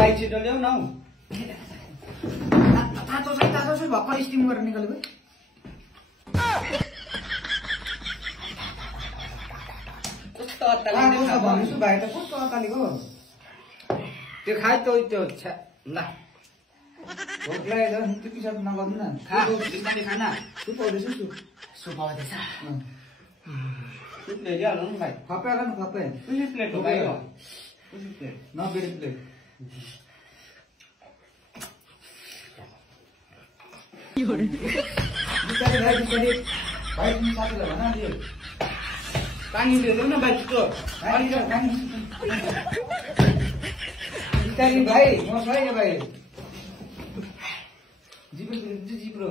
भाइ छिटो ल्याउ न हौ तातो चाहिँ भर्खर स्टिम गरेर निकालेको कस्तो अत्तालिन्छ भन्छु भाइ त कस्तो अत्तालिको त्यो खाए त्यो ल भोक लागेको त्यो पिसाब नगर्नु न बिस्तारै खाना सुप आउँदैछ सुप आउँदैछ सुप ल्याइहाल्नु नि भाइ खप्पै होला नि खप्पै कुनै प्लेट हो भाइ 90 प्लेट भाइ तिमी साथीलाई भन दियो पानी ल्याउ न भाइ छिटो बिस्तारी भाइ म छैन भाइ जिब्रो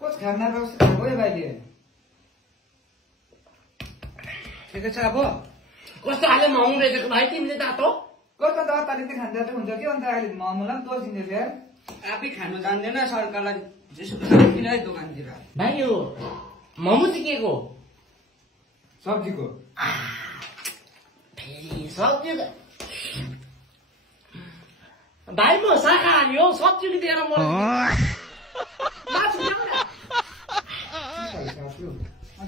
कस खाना व्यवस्था भयो भाइले ठिकै छ अब कस्तो खाले महँगो रहेछ भाइ तिमीले तातो कस्तो त अत्तालिक खाँदा त हुन्छ के अन्त अहिले मोमोलाई पनि दोष दिँदैछ यार आफै खानु जान्दैन सरकारलाई जेसो किन है दोकानतिर भाइ यो मोमो चाहिँ के को सब्जीको फेरि सब्जी भाइ म शाकाहारी हो सब्जी दिएर म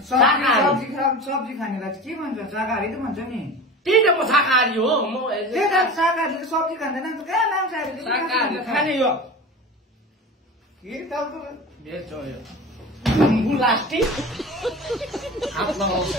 सब्जी खानेलाई चाहिँ के भन्छ शाकाहारी त भन्छ नि त्यही त म शाकाहारी हो म शाकाहारीले सब्जी खाँदैन नि त कहाँ नाम शाकाहारी खाने यो के ताल त बेच हो यो लास्टी हात लगाउँछ